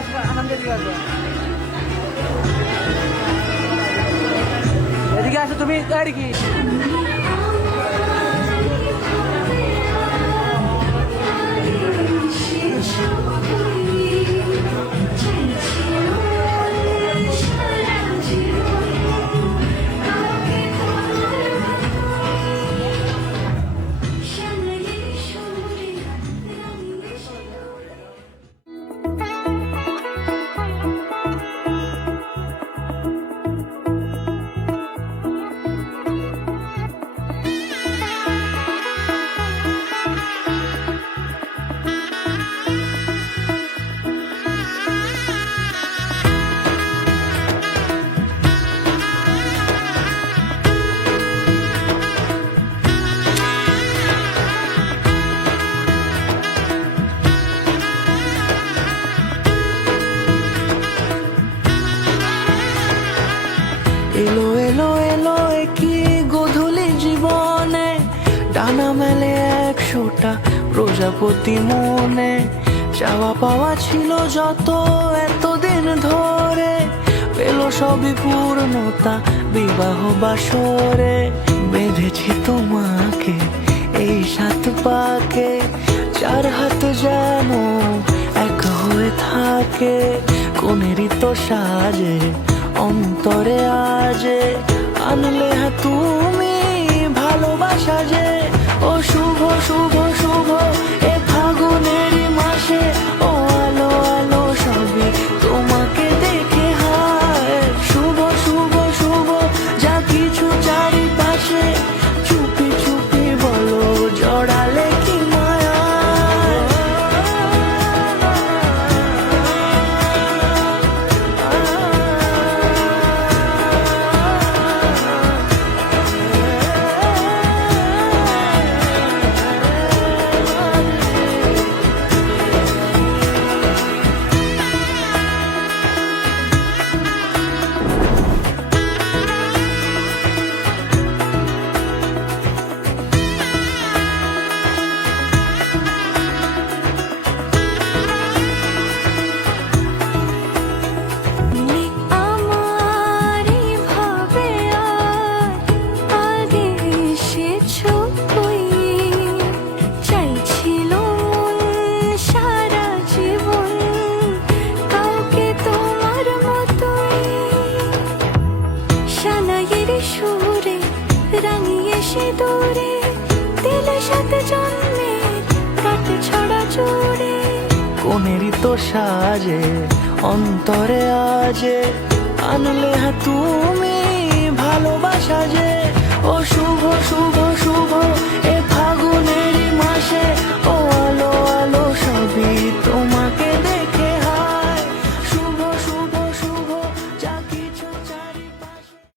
আসবে, আনন্দ এদিকে আসবে, এদিকে আসো তুমি। আর কি এলো এলো এলো কি গোধূলি জীবনে, ডানা মেলে 100টা প্রজাপতি মনে। চাওয়া পাওয়া ছিল যত এতদিন ধরে, পেল সবই পূর্ণতা বিবাহ বাসরে। বেঁধেছি তোমাকে এই 7 পাকে, 4 হাত যেন এক হয়ে থাকে। কোনেরই তো সাজে অন্তরে আজে, আনলে তুমি ভালোবাসা যে। ও শুভ শুভ শুভ এ ফাগুনেরই মাসে, ও আলো আলো সবই তোমাকে দেখে হায়। শুভ শুভ শুভ যা কিছু চারিপাশে, চুপি চুপি বলো জড়ালে কি মায়া। কোনেরই তো সাজে অন্তরে আজে, আনলে তুমি ভালোবাসা যে। ও শুভ শুভ